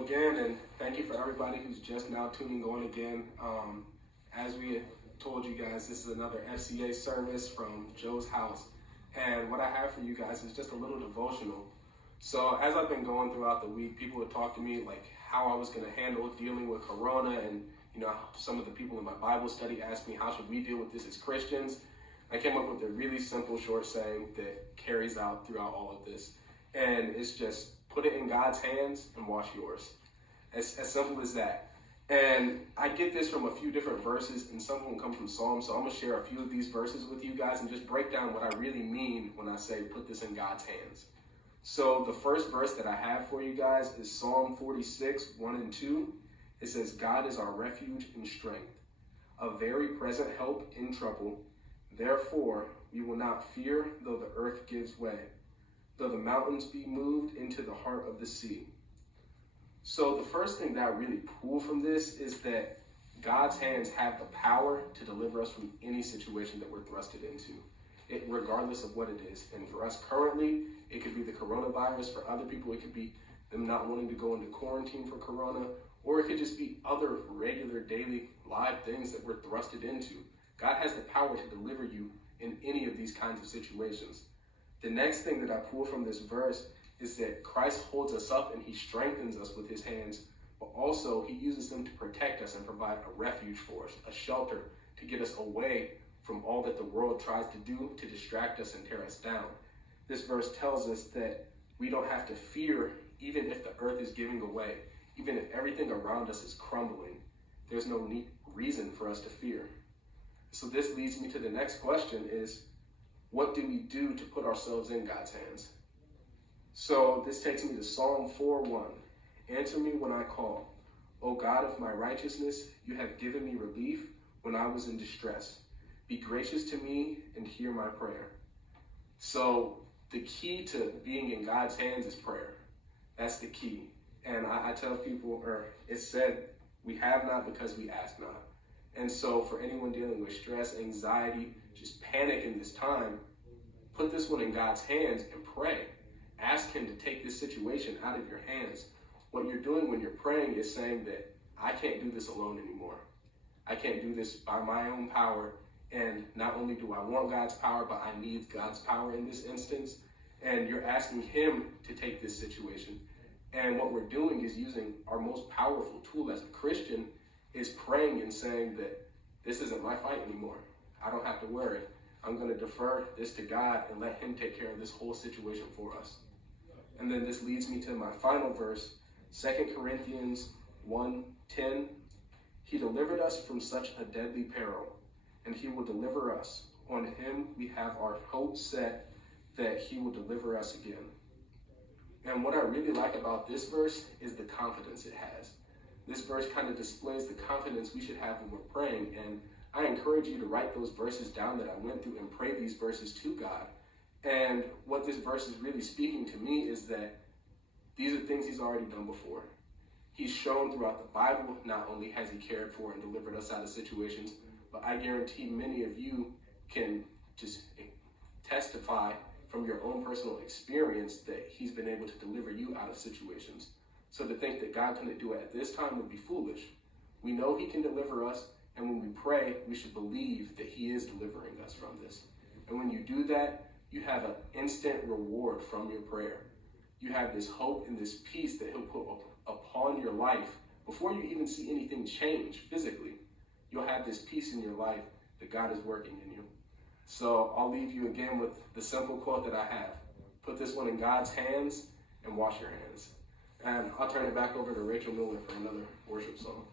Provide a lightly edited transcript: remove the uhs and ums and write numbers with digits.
Hello again, and thank you for everybody who's just now tuning on again. As we told you guys, this is another FCA service from Joe's house. And what I have for you guys is just a little devotional. So as I've been going throughout the week, people would talk to me like how I was going to handle dealing with Corona, and some of the people in my Bible study asked me how should we deal with this as Christians. I came up with a really simple short saying that carries out throughout all of this. And it's just put it in God's hands and wash yours. As simple as that. And I get this from a few different verses, and some of them come from Psalms. So I'm going to share a few of these verses with you guys and just break down what I really mean when I say put this in God's hands. So the first verse that I have for you guys is Psalm 46, 1 and 2. It says, God is our refuge and strength, a very present help in trouble. Therefore, we will not fear though the earth gives way, though the mountains be moved into the heart of the sea. So the first thing that I really pull from this is that God's hands have the power to deliver us from any situation that we're thrusted into, regardless of what it is. And for us currently, it could be the coronavirus. For other people, it could be them not wanting to go into quarantine for Corona, or it could just be other regular daily live things that we're thrusted into. God has the power to deliver you in any of these kinds of situations. The next thing that I pull from this verse is that Christ holds us up and he strengthens us with his hands, but also he uses them to protect us and provide a refuge for us, a shelter to get us away from all that the world tries to do to distract us and tear us down. This verse tells us that we don't have to fear even if the earth is giving away, even if everything around us is crumbling. There's no reason for us to fear. So this leads me to the next question is, what do we do to put ourselves in God's hands? So this takes me to Psalm 4:1. Answer me when I call. O God of my righteousness, you have given me relief when I was in distress. Be gracious to me and hear my prayer. So the key to being in God's hands is prayer. That's the key. And I tell people, or it's said, we have not because we ask not. And so for anyone dealing with stress, anxiety, just panic in this time, put this one in God's hands and pray. Ask him to take this situation out of your hands. What you're doing when you're praying is saying that I can't do this alone anymore. I can't do this by my own power. And not only do I want God's power, but I need God's power in this instance. And you're asking him to take this situation. And what we're doing is using our most powerful tool as a Christian is praying and saying that this isn't my fight anymore. I don't have to worry. I'm going to defer this to God and let him take care of this whole situation for us. And then this leads me to my final verse, 2 Corinthians 1:10. He delivered us from such a deadly peril, and he will deliver us. On him we have our hope set that he will deliver us again. And what I really like about this verse is the confidence it has. This verse kind of displays the confidence we should have when we're praying. And I encourage you to write those verses down that I went through and pray these verses to God. And what this verse is really speaking to me is that these are things he's already done before. He's shown throughout the Bible, not only has he cared for and delivered us out of situations, but I guarantee many of you can just testify from your own personal experience that he's been able to deliver you out of situations. So to think that God couldn't do it at this time would be foolish. We know he can deliver us, and when we pray, we should believe that he is delivering us from this. And when you do that, you have an instant reward from your prayer. You have this hope and this peace that he'll put upon your life before you even see anything change physically. You'll have this peace in your life that God is working in you. So I'll leave you again with the simple quote that I have. Put this one in God's hands and wash your hands. And I'll turn it back over to Rachel Miller for another worship song.